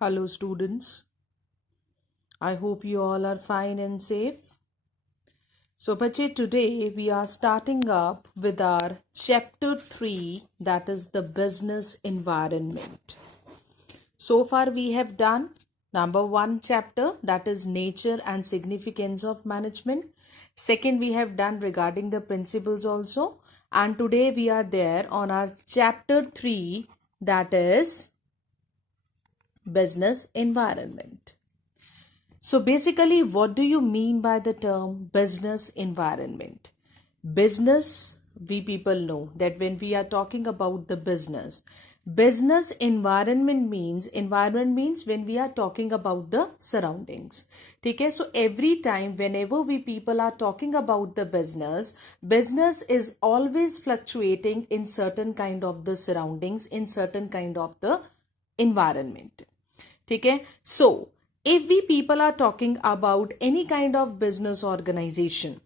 Hello, students. I hope you all are fine and safe. So, Bache, today we are starting up with our chapter 3, that is the business environment. So far, we have done number 1 chapter, that is nature and significance of management. Second, we have done regarding the principles also. And today we are there on our chapter 3, that is business environment. So basically, what do you mean by the term business environment? Business, we people know that when we are talking about the business environment means when we are talking about the surroundings. Okay, so every time whenever we people are talking about the business is always fluctuating in certain kind of the surroundings, in certain kind of the environment. Okay, so if we people are talking about any kind of business organization,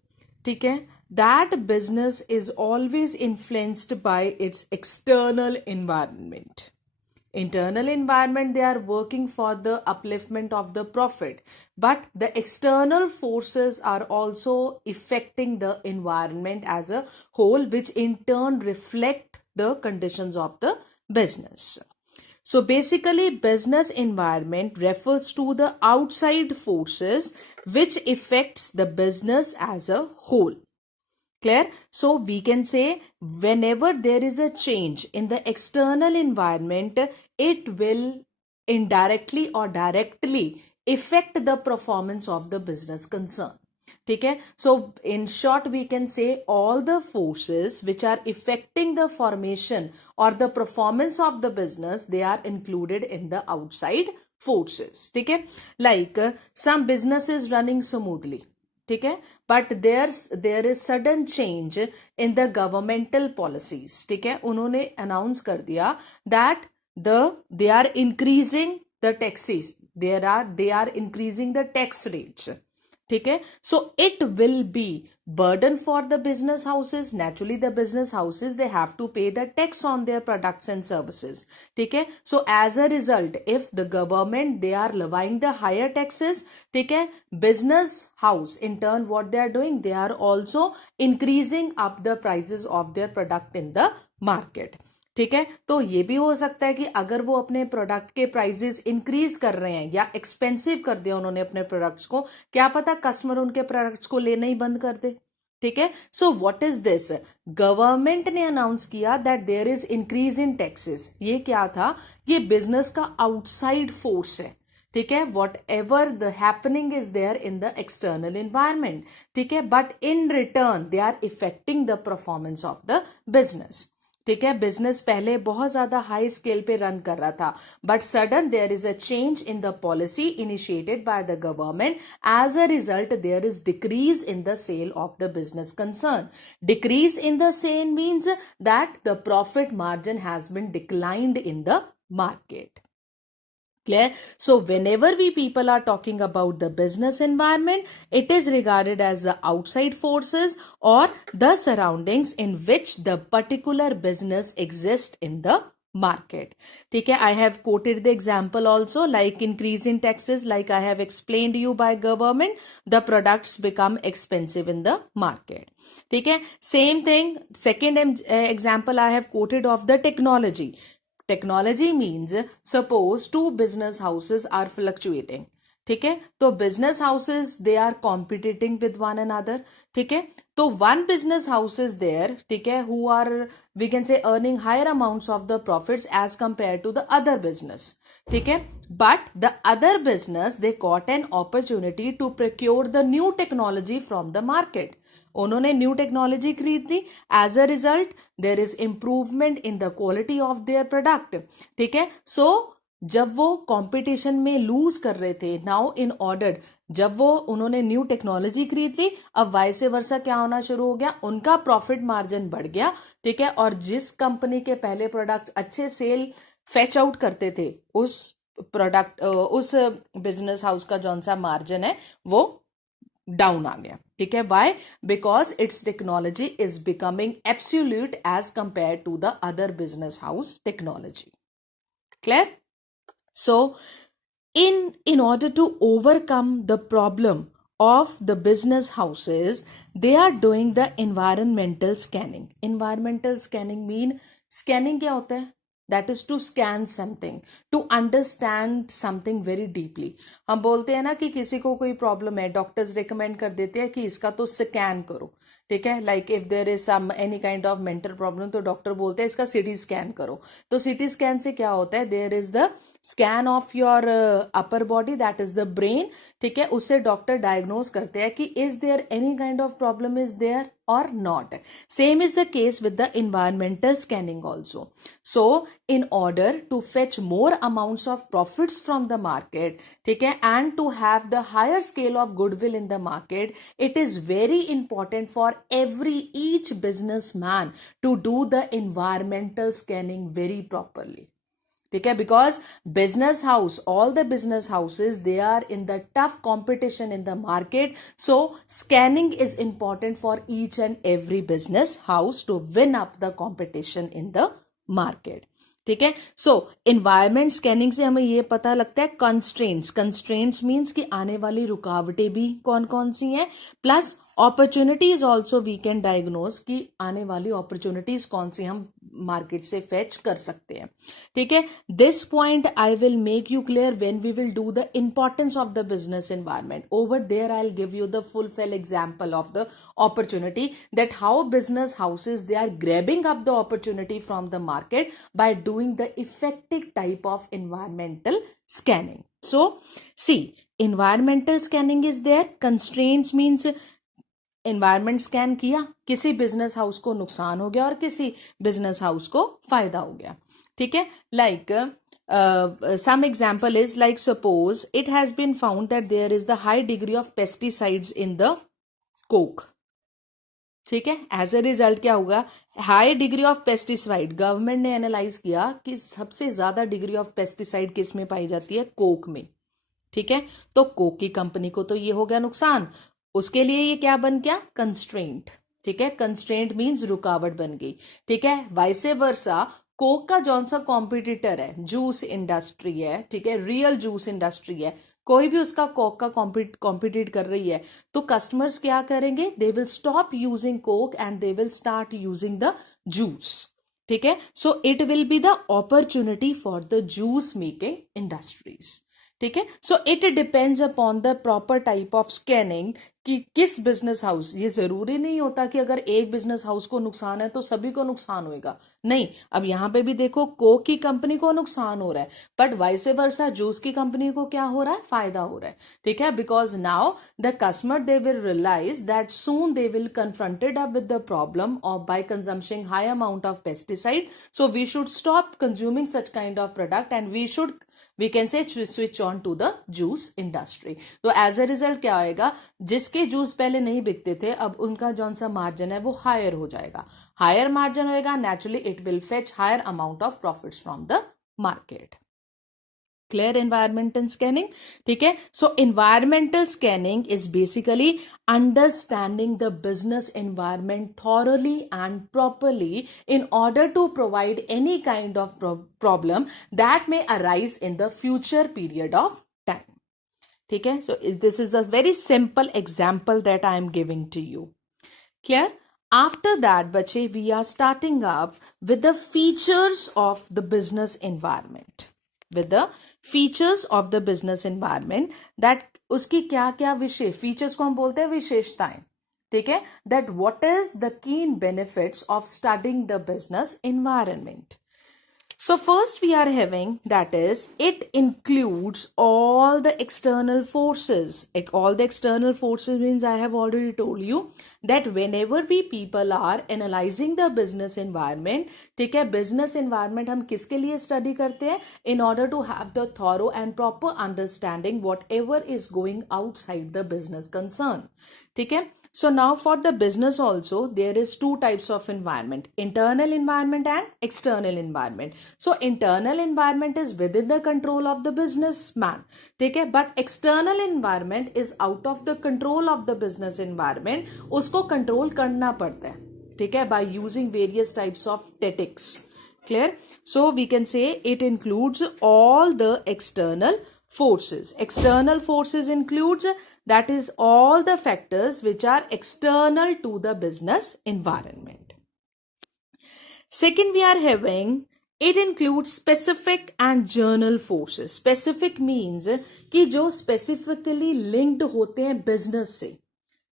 okay, that business is always influenced by its external environment. Internal environment, they are working for the upliftment of the profit, but the external forces are also affecting the environment as a whole, which in turn reflect the conditions of the business. So basically, business environment refers to the outside forces which affects the business as a whole. Clear? So we can say whenever there is a change in the external environment, it will indirectly or directly affect the performance of the business concern. Okay, so in short, we can say all the forces which are affecting the formation or the performance of the business, they are included in the outside forces. Okay, like some business is running smoothly. Okay, but there is sudden change in the governmental policies. Okay, उन्होंने announce कर दिया that they are increasing the taxes. They are increasing the tax rates. ठीक है, so it will be burden for the business houses. Naturally, the business houses, they have to pay the tax on their products and services. ठीक है, so as a result, if the government, they are levying the higher taxes, ठीक है, business house in turn, what they are doing, they are also increasing up the prices of their product in the market. ठीक है, तो ये भी हो सकता है कि अगर वो अपने प्रोडक्ट के प्राइसेस इंक्रीज कर रहे हैं या एक्सपेंसिव कर दिया उन्होंने अपने प्रोडक्ट्स को, क्या पता कस्टमर उनके प्रोडक्ट्स को लेना ही बंद कर दे. ठीक है, so what is this, government ने अनाउंस किया that there is increase in taxes. ये क्या था, ये बिजनेस का आउटसाइड फोर्स है. ठीक है, whatever the happening is there in the external environment. ठीक है, but in return they are affecting the performance of the business. ठीक है, बिजनेस पहले बहुत ज्यादा हाई स्केल पे रन कर रहा था, but sudden there is a change in the policy initiated by the government. As a result there is decrease in the sale of the business concern. Decrease in the sale means that the profit margin has been declined in the market. Clear? So whenever we people are talking about the business environment, it is regarded as the outside forces or the surroundings in which the particular business exists in the market. Okay, I have quoted the example also, like increase in taxes, like I have explained you by government, the products become expensive in the market. Okay, same thing, second example I have quoted of the technology. Technology means suppose two business houses are fluctuating. ठीक है, तो business houses they are competing with one another. ठीक है, तो one business house is there, ठीक है, who are we can say earning higher amounts of the profits as compare to the other business. ठीक है, but the other business they got an opportunity to procure the new technology from the market. उन्होंने new technology खरीद ली. As a result there is improvement in the quality of their product. ठीक है, सो जब वो competition में loose कर रहे थे, नाउ इन ऑर्डर, जब वो उन्होंने न्यू टेक्नोलॉजी खरीद ली, अब वाइस वर्सा क्या होना शुरू हो गया, उनका प्रॉफिट मार्जिन बढ़ गया. ठीक है, और जिस कंपनी के पहले प्रोडक्ट अच्छे सेल फेच आउट करते थे, उस प्रोडक्ट उस बिजनेस हाउस का जौन सा मार्जिन है वो डाउन आ गया. ठीक है, why, because its technology is becoming absolute as compare to the other business house technology. Clear? So in order to overcome the problem of the business houses, they are doing the environmental scanning. Environmental scanning mean, scanning क्या होता है? That is to scan something, to understand something very deeply. हम बोलते हैं ना कि किसी को कोई प्रॉब्लम है, डॉक्टर्स रिकमेंड कर देते हैं कि इसका तो स्कैन करो, ठीक है. Like if there is some any kind of mental problem, तो डॉक्टर बोलते हैं इसका सीटी स्कैन करो. तो सीटी स्कैन से क्या होता है? There is the scan of your upper body, that is the brain, ठीक है. उससे डॉक्टर डायग्नोज करते हैं कि is there any kind of problem is there or not. Same is the case with the environmental scanning also. So in order to fetch more amounts of profits from the market, ठीक है, and to have the higher scale of goodwill in the market, it is very important for each businessman to do the environmental scanning very properly. ठीक है, because business house, all the business houses, they are in the tough competition in the market. So scanning is important for each and every business house to win up the competition in the market. ठीक है. सो environment scanning से हमें ये पता लगता है constraints. Constraints means कि आने वाली रुकावटें भी कौन कौन सी हैं, plus opportunities also we can diagnose कि आने वाली अपॉर्चुनिटीज कौन सी हम मार्केट से फेच कर सकते हैं. ठीक है. This point I will make you clear when we will do the importance of the business environment. Over there I will give you the full example of the opportunity, that how business houses, they are grabbing up the opportunity from the market by doing the effective type of environmental scanning. So see, environmental scanning is there. Constraints means environment scan किया, किसी business house को नुकसान हो गया और किसी business house को फायदा हो गया. ठीक है. Like some example is like, suppose it has been found that there is the high degree of pesticides in the coke. ठीक है. एज अ रिजल्ट क्या होगा? High degree of pesticide. Government ने एनालाइज किया कि सबसे ज्यादा डिग्री ऑफ पेस्टिसाइड किस में पाई जाती है? कोक में. ठीक है. तो कोक की कंपनी को तो ये हो गया नुकसान, उसके लिए ये क्या बन गया? कंस्ट्रेंट. ठीक है. कंस्ट्रेंट मीन्स रुकावट बन गई. ठीक है. वाइसे वर्सा कोक का जौन सा कॉम्पिटिटर है, जूस इंडस्ट्री है, ठीक है, रियल जूस इंडस्ट्री है, कोई भी उसका कोक का कॉम्पिटिट कर रही है, तो कस्टमर्स क्या करेंगे? They will stop using Coke and they will start using the juice. ठीक है. So it will be the opportunity for the juice making industries. ठीक है. So it depends upon the proper type of scanning कि किस business house. ये जरूरी नहीं होता कि अगर एक बिजनेस हाउस को नुकसान है तो सभी को नुकसान होगा. नहीं. अब यहां पे भी देखो, कोक की कंपनी को नुकसान हो रहा है, बट वाइसे वर्सा जूस की कंपनी को क्या हो रहा है? फायदा हो रहा है. ठीक है. Because now the customer, they will realise that soon they will confronted up with the problem of by consumption high amount of pesticide. So we should stop consuming such kind of product and we can say switch on to the juice industry. तो as a result क्या होएगा? जिसके juice पहले नहीं बिकते थे, अब उनका जौन सा मार्जिन है वो हायर हो जाएगा. हायर मार्जिन होएगा, naturally it will fetch higher amount of profits from the market. Clear? Environmental scanning. ठीक है. So environmental scanning is basically understanding the business environment thoroughly and properly in order to provide any kind of problem that may arise in the future period of time. ठीक है. So this is a very simple example that I am giving to you. Clear? After that, bache, we are starting up with the features of the business environment. With the features of the business environment, that उसकी क्या क्या विशेष features को हम बोलते हैं विशेषताएं. ठीक है. दैट व्हाट इज द कीन benefits of studying the business environment. So first we are having, that is, it includes all the external forces. All the external forces means I have already told you that whenever we people are analyzing the business environment, ठीक है, business environment हम किसके लिए study करते हैं? In order to have the thorough and proper understanding whatever is going outside the business concern. ठीक है. So now for the business also, there is two types of environment, internal environment and external environment. So internal environment is within the control of the businessman. ठीक है. But external environment is out of the control of the business environment. उसको control करना पड़ता है. ठीक है. By using various types of tactics. Clear? So we can say it includes all the external forces. External forces includes, that is all the factors which are external to the business environment. Second, we are having, it includes specific and journal forces. Specific means कि जो specifically linked होते हैं business से,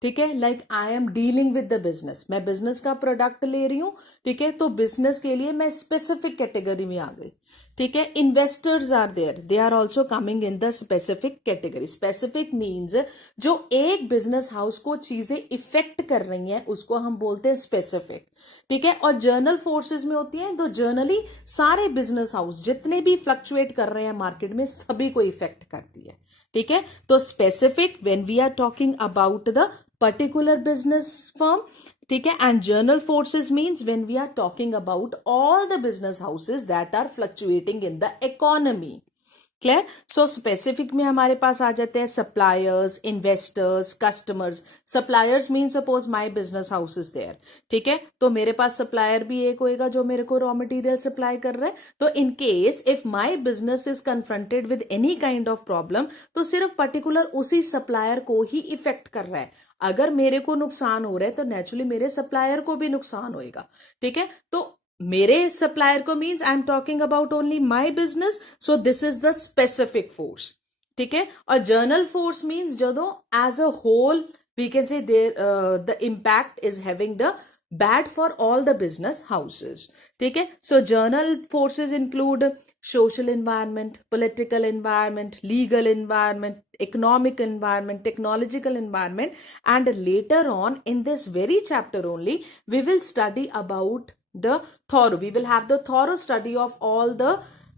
ठीक है, like I am dealing with the business, मैं business का product ले रही हूं, ठीक है, तो बिजनेस के लिए मैं स्पेसिफिक कैटेगरी में आ गई, ठीक है. Investors are there, they are also coming in the specific category. Specific means जो एक बिजनेस हाउस को चीजें इफेक्ट कर रही हैं उसको हम बोलते हैं स्पेसिफिक, ठीक है. और जर्नल फोर्सेस में होती हैं तो जर्नली सारे बिजनेस हाउस जितने भी फ्लक्चुएट कर रहे हैं मार्केट में सभी को इफेक्ट करती है, ठीक है. तो specific when we are talking about the particular business firm, ठीक है. and journal forces means when we are talking about all the business houses that are fluctuating in the economy. Clear. So specific में हमारे पास आ जाते हैं suppliers, investors, customers. Suppliers mean suppose my business house is there, ठीक है, तो मेरे पास सप्लायर भी एक होएगा जो मेरे को रॉ मटेरियल सप्लाई कर रहा है. तो in case if my business is confronted with any kind of problem तो सिर्फ पर्टिकुलर उसी सप्लायर को ही इफेक्ट कर रहा है. अगर मेरे को नुकसान हो रहा है तो नेचुरली मेरे सप्लायर को भी नुकसान होएगा, ठीक है. तो मेरे सप्लायर को means I am talking about only my business, so this is the specific force, ठीक है. और जर्नल फोर्स मीन्स जो as a whole we can say there the impact is having the bad for all the business houses, ठीक है. So journal forces include social environment, political environment, legal environment, economic environment, technological environment, and later on in this very chapter only we will study about we will have the thorough study of all the,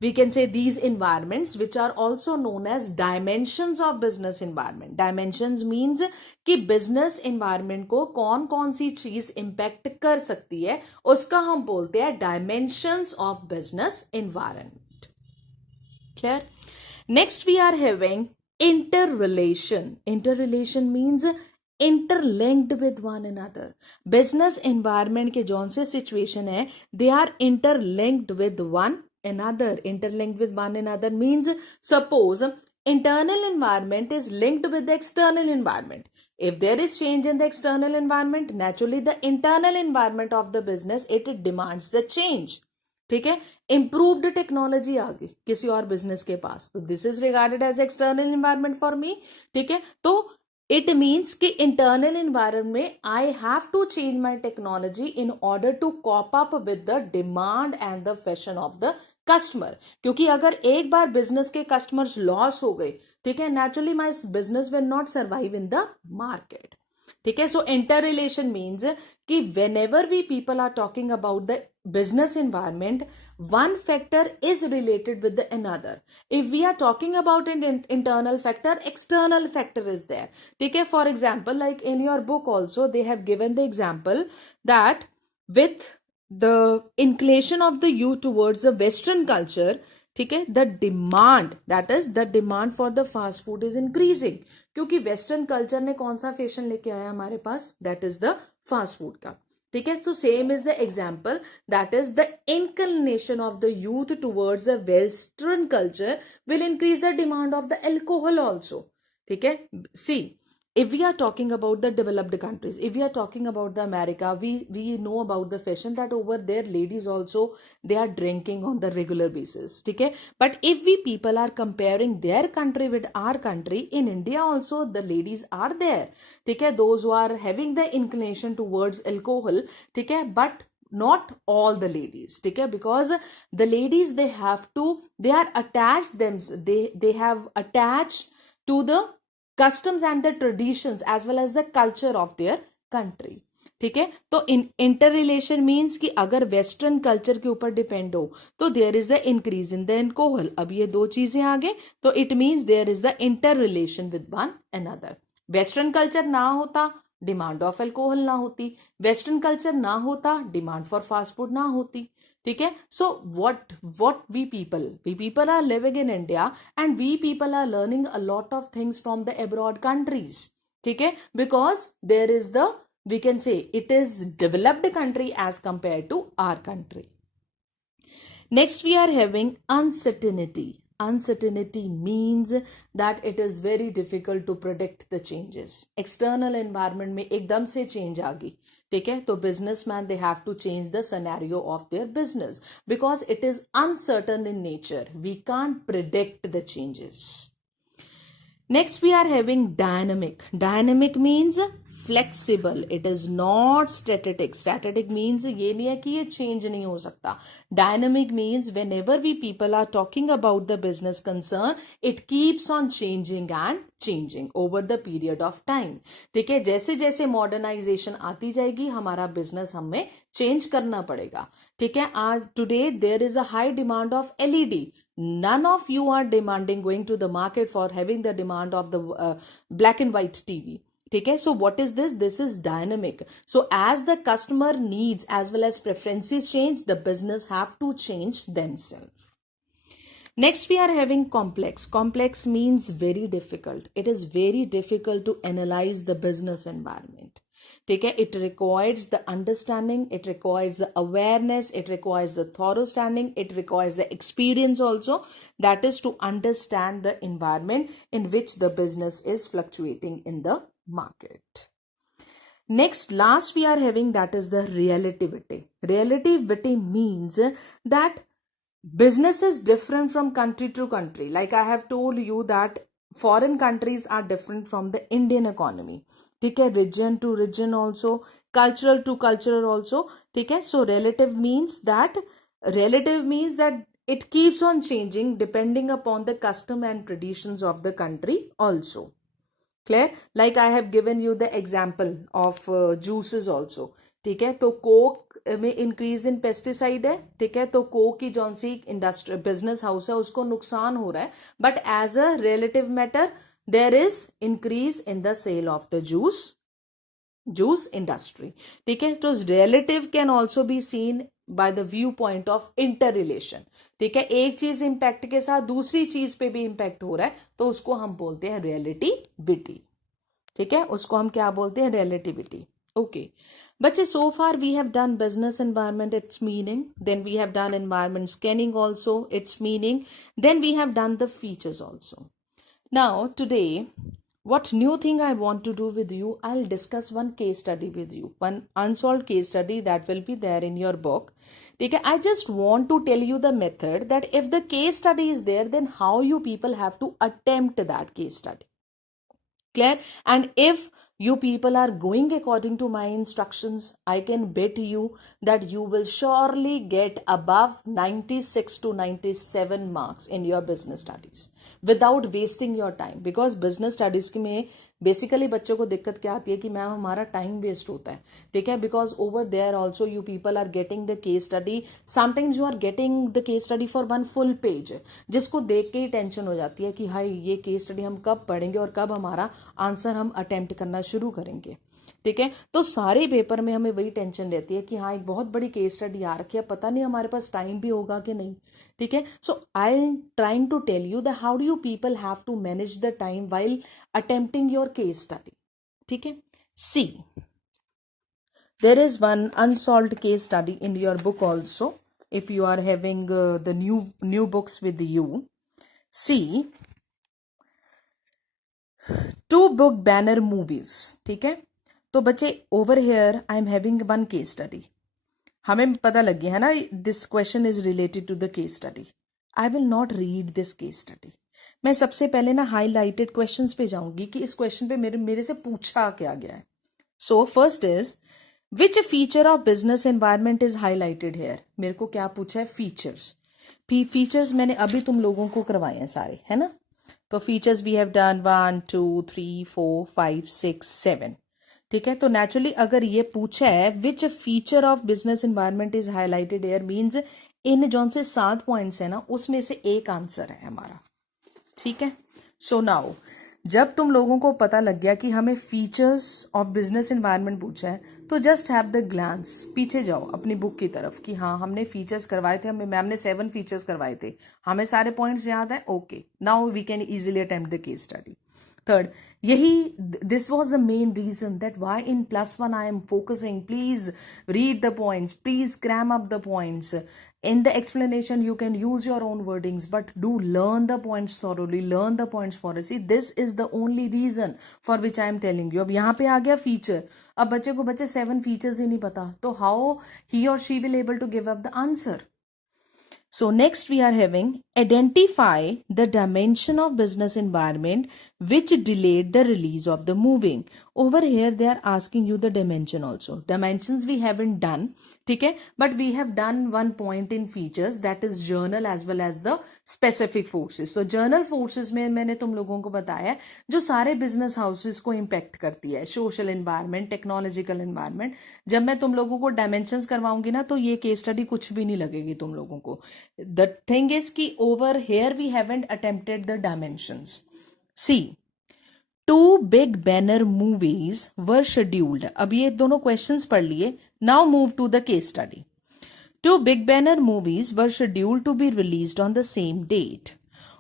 we can say, these environments which are also known as dimensions of business environment. Dimensions means कि business environment को कौन कौन सी चीज impact कर सकती है उसका हम बोलते हैं dimensions of business environment. Clear? Next we are having interrelation. Interrelation means interlinked with one another. Business environment के जौन से situation है they are interlinked with one another. Interlinked with one another means suppose internal environment is linked with the external environment. If there is change in the external environment, naturally the internal environment of the business it demands the change. ठीक है. Improved technology आ गई किसी और business के पास तो this is regarded as external environment for me, ठीक है. तो it means कि internal environment में I have to change my technology in order to cope up with the demand and the fashion of the customer. क्योंकि अगर एक बार business के customers loss हो गए, ठीक है, naturally my business will not survive in the market. ठीक है. सो इंटर रिलेशन मीन्स कि whenever we people are talking about the business environment, one factor is related with the another. If we are talking about an internal factor, external factor is there. ठीक है. For example, like in your book also they have given the example that with the inclination of the youth towards the western culture, ठीक है, the demand, that is the demand for the fast food is increasing. क्योंकि western culture ने कौन सा fashion लेके आया हमारे पास, that is the fast food का, ठीक है. So same is the example, that is the inclination of the youth towards the western culture will increase the demand of the alcohol also, ठीक है. सी, if we are talking about the developed countries, if we are talking about the America, we know about the fashion that over there ladies also they are drinking on the regular basis, ठीक है. But if we people are comparing their country with our country, in India also the ladies are there, ठीक है, those who are having the inclination towards alcohol, ठीक है, but not all the ladies, ठीक है, because the ladies they are attached they have attached to the customs and the traditions as well as the culture of their country, ठीक है. तो inter relation means कि अगर western culture के ऊपर depend हो तो there is the increase in the alcohol. अब ये दो चीजें आगे तो it means there is the interrelation with one another. Western culture ना होता डिमांड ऑफ एल्कोहल ना होती, वेस्टर्न कल्चर ना होता डिमांड फॉर फास्ट फूड ना होती, ठीक है. सो what we people are living in India and we people are learning a lot of things from the abroad countries, ठीक है, because there is the, we can say it is developed country as compared to our country. Next we are having uncertainty. uncertainty means that it is very difficult to predict the changes. External environment में एकदम से change आ गई, ठीक है, तो businessman they have to change the scenario of their business because it is uncertain in nature. We can't predict the changes. Next we are having dynamic. Dynamic means flexible. It is not static. Static means ये नहीं है कि ये change नहीं हो सकता. Dynamic means whenever we people are talking about the business concern, it keeps on changing and changing over the period of time. ठीक है, जैसे जैसे modernization आती जाएगी हमारा business हमें change करना पड़ेगा. ठीक है, आज today there is a high demand of LED. None of you are demanding going to the market for having the demand of the black and white TV. ठीक है, so what is this? This is dynamic. So as the customer needs as well as preferences change, the business have to change themselves. Next we are having complex. Complex means very difficult. It is very difficult to analyze the business environment. ठीक है, it requires the understanding, it requires the awareness, it requires the thorough standing, it requires the experience also, that is to understand the environment in which the business is fluctuating in the market. Next, last we are having, that is the relativity. Relativity means that business is different from country to country. Like I have told you that foreign countries are different from the Indian economy. ठीक है, region to region also, cultural to cultural also. ठीक है, so relative means that it keeps on changing depending upon the custom and traditions of the country also. Clear? Like I have given you the example of juices also. ठीक है, तो Coke में increase in pesticide है, ठीक है, तो Coke की जौन सी इंडस्ट्री बिजनेस हाउस है उसको नुकसान हो रहा है, but as a relative matter there is increase in the sale of the juice industry. ठीक है, तो relative can also be seen by the viewpoint of interrelation. ठीक है, एक चीज इम्पैक्ट के साथ दूसरी चीज पे भी इम्पैक्ट हो रहा है तो उसको हम बोलते हैं relativity. ठीक है, उसको हम क्या बोलते हैं? relativity. Okay, बच्चे, so far we have done business environment, its meaning, then we have done environment scanning also, its meaning, then we have done the features also. Now today, what new thing I want to do with you, I'll discuss one case study with you, one unsolved case study that will be there in your book. Okay, I just want to tell you the method that if the case study is there, then how you people have to attempt that case study. Clear? And if you people are going according to my instructions, I can bet you that you will surely get above 96 to 97 marks in your business studies without wasting your time. Because business studies में basically बच्चों को दिक्कत क्या आती है कि ma'am हमारा time waste होता है, ठीक है, because over there also you people are getting the case study, sometimes you are getting the case study for one full page, जिसको देख के ही टेंशन हो जाती है कि हाई ये केस स्टडी हम कब पढ़ेंगे और कब हमारा आंसर हम अटेम्प्ट करना शुरू करेंगे. ठीक है, तो सारे पेपर में हमें वही टेंशन रहती है कि हाँ एक बहुत बड़ी केस स्टडी आ रखी है, पता नहीं हमारे पास टाइम भी होगा कि नहीं. ठीक है, so I am trying to tell you that how do you people have to manage the time while attempting your case study. ठीक है, see there is one unsolved case study in your book also if you are having the new books with you. See, 2 book banner movies. ठीक है, तो बच्चे over here I am having one case study. हमें पता लग गया है ना, this question is related to the case study. I will not read this case study. मैं सबसे पहले ना हाईलाइटेड क्वेश्चंस पे जाऊंगी कि इस क्वेश्चन पे मेरे से पूछा क्या गया है. So first is which feature of business environment is highlighted here. मेरे को क्या पूछा है? फीचर्स. फीचर्स मैंने अभी तुम लोगों को करवाए हैं सारे, है ना. तो फीचर्स वी हैव डन 1 2 3 4 5 6 7. ठीक है, तो नेचुरली अगर ये पूछा है which feature of business environment is highlighted here means इन जौन से 7 पॉइंट्स है ना उसमें से एक आंसर है हमारा. ठीक है, सो नाउ जब तुम लोगों को पता लग गया कि हमें फीचर्स ऑफ बिजनेस एनवायरनमेंट पूछा है तो जस्ट हैव द ग्लांस, पीछे जाओ अपनी बुक की तरफ कि हाँ हमने फीचर्स करवाए थे, हमें मैम ने 7 फीचर्स करवाए थे, हमें सारे पॉइंट्स याद है. Okay, now we can easily attempt the case study. Third, यही this was the main reason that why in +1 I am focusing. Please read the points, please cram up the points In the explanation you can use your own wordings, but do learn the points thoroughly, learn the points for us. See, this is the only reason for which I am telling you. अब यहाँ पे आ गया feature, अब बच्चे को 7 features ही नहीं पता, तो how he or she will able to give up the answer? So next we are having identify the dimension of business environment which delayed the release of the movie. Over here they are asking you the dimension also. Dimensions we haven't done, okay, but we have done one point in features, that is journal as well as the specific forces. So journal forces में मैंने तुम लोगों को बताया जो सारे business houses को impact करती है, social environment, technological environment. जब मैं तुम लोगों को dimensions करवाऊंगी ना तो ये case study कुछ भी नहीं लगेगी तुम लोगों को. The thing is कि over here we haven't attempted the dimensions. See, 2 big banner movies were scheduled. अब ये दोनों questions पढ़ लिए. Now move to the case study. 2 big banner movies were scheduled to be released on the same date.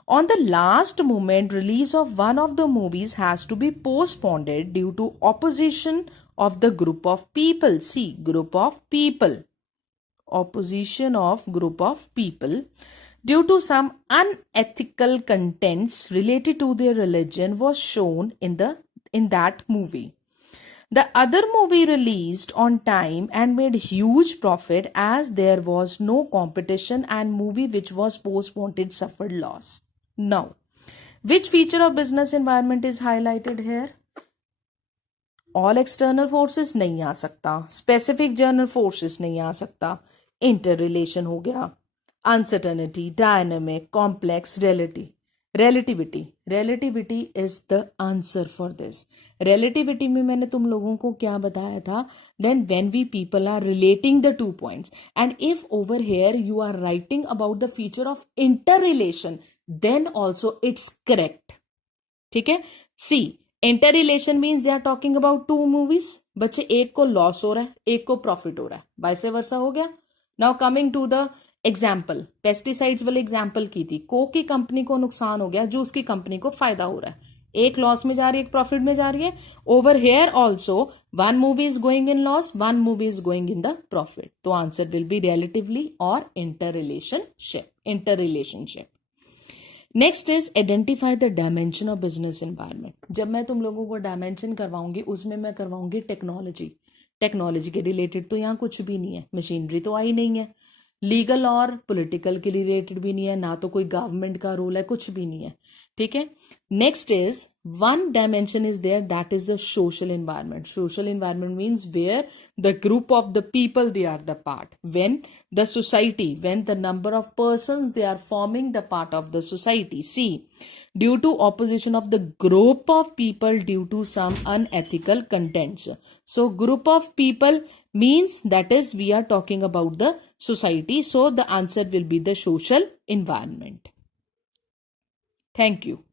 On the last moment, release of one of the movies has to be postponed due to opposition of the group of people. See, group of people. Opposition of group of people due to some unethical contents related to their religion was shown in that movie. The other movie released on time and made huge profit as there was no competition, and movie which was postponed suffered loss. Now, which feature of business environment is highlighted here? All external forces नहीं आ सकता, specific general forces नहीं आ सकता, interrelation हो गया, uncertainty, dynamic, complex, relativity is the answer for this. Relativity में मैंने तुम लोगों को क्या बताया था? Then when we people are relating the 2 points, and if over here you are writing about the feature of interrelation, then also it's correct. ठीक है? See, interrelation means they are talking about 2 movies. बच्चे एक को loss हो रहा है, एक को प्रॉफिट हो रहा है, वाइस वर्सा हो गया. Now coming to the example, pesticides वाले एग्जाम्पल की थी. कोक की कंपनी को नुकसान हो गया, जूस की कंपनी को फायदा हो रहा है. एक लॉस में जा रही है, एक प्रॉफिट में जा रही है. Over here also one movie is going in loss, one movie is going in the profit. तो आंसर विल बी रिलेटिवली और interrelationship. Next is identify the dimension of business environment. जब मैं तुम लोगों को डायमेंशन करवाऊंगी उसमें मैं करवाऊंगी टेक्नोलॉजी के रिलेटेड. तो यहाँ कुछ भी नहीं है, मशीनरी तो आई नहीं है, लीगल और पॉलिटिकल के रिलेटेड भी नहीं है, ना तो कोई गवर्नमेंट का रोल है, कुछ भी नहीं है. ठीक है. Next is one dimension is there, that is the social environment. Social environment means where the group of the people they are the part, when the society, when the number of persons they are forming the part of the society. See, due to opposition of the group of people due to some unethical contents. So group of people means that is we are talking about the society. So the answer will be the social environment. Thank you.